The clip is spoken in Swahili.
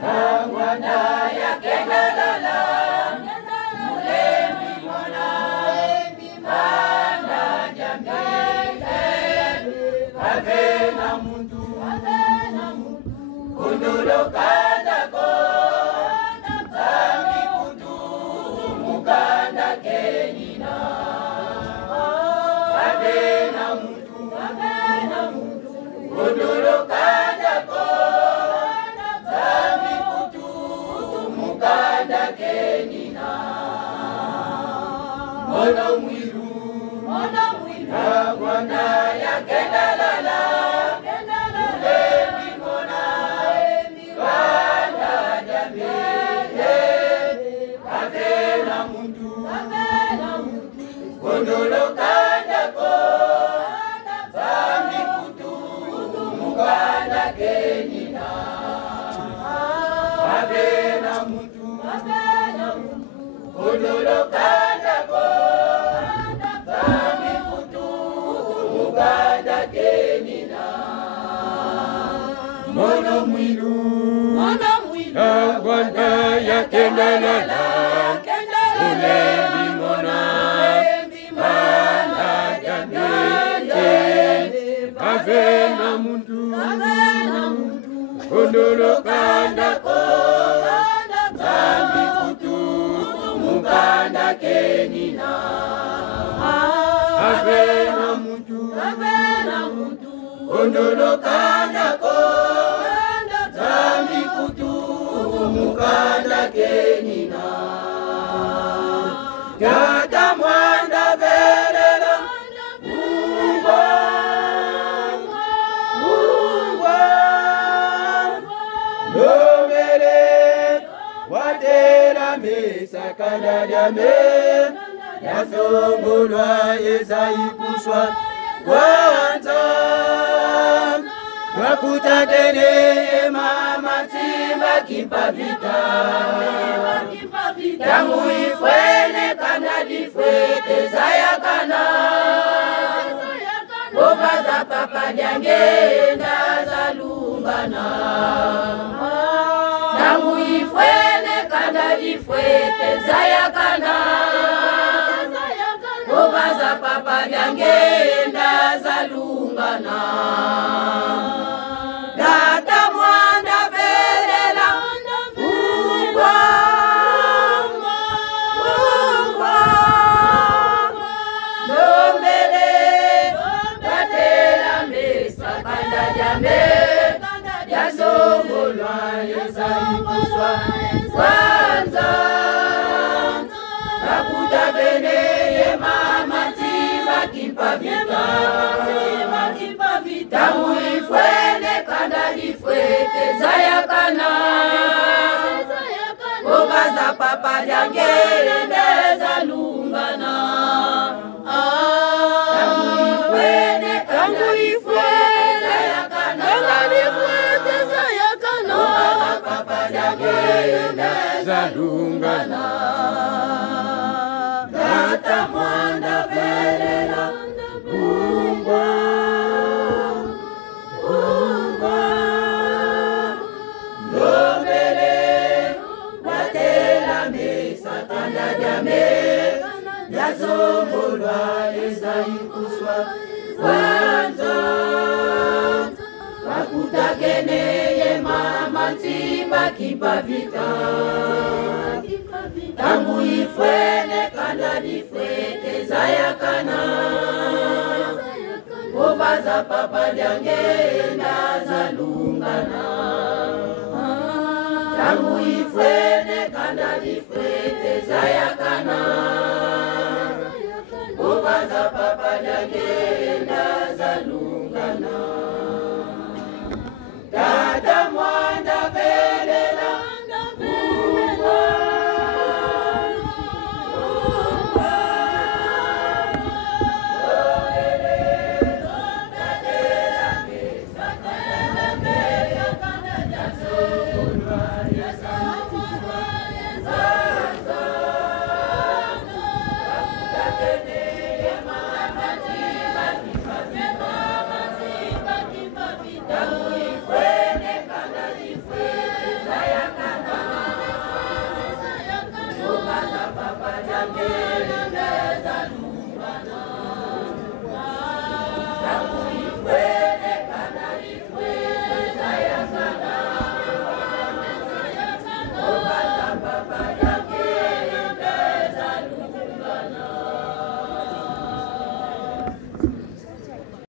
Tangwana ya kendalala mulembi mwana bana jambe ave na muntu kundolo kandako zambi kutu mukanda kenina ave na muntu kundolo kandako zambi kutu mukanda kenina mono mwiru tangwana ya kendalala mulembi mona bana jambe ave na muntu kondolo kandako zambi kutu mukanda kenina ave na muntu kondolo kandako zambi kutu mukanda kenina mono mwilu tangwana ya kendalala mulembi mona bana jambe ave na muntu kondolo kandako zambi kutu mukanda kenina ave na muntu kondolo kandako zambi kutu mukanda kenina gata mwanda velela ungwa lomere watela mesa kanda lyame yasongolwa ezaikuswa kwanza wakutatene mama timba kipavita tangu ifwene kana difwete zayakana ngoma za papa lyangenda zalungana tangu ifwene kana difwete zayakana ngoma za papa lyangenda zalungana data mwanda velela ungwa lombele batela mesa kanda jambe yasongolwa yezaikuswa kwanza bakutabene ye mama timba kipavita tangu ifwene kanda difwete zayakana ngoma za papa lyangenda zalungana tangu ifwene kanda difwete zayakana ngoma za papa lyangenda zalungana data mwanda velela ungwa lombele watela mesa kanda lyame yazongolwa ezaikuswa kwanza wakutakene ye mama timba kipavita tangu ifwene kanda difwete zayakana ngoma za papa lyangenda zalungana tangu ifwene kanda difwete zayakana ngoma za papa lyangenda zalungana dada mwanda velela yange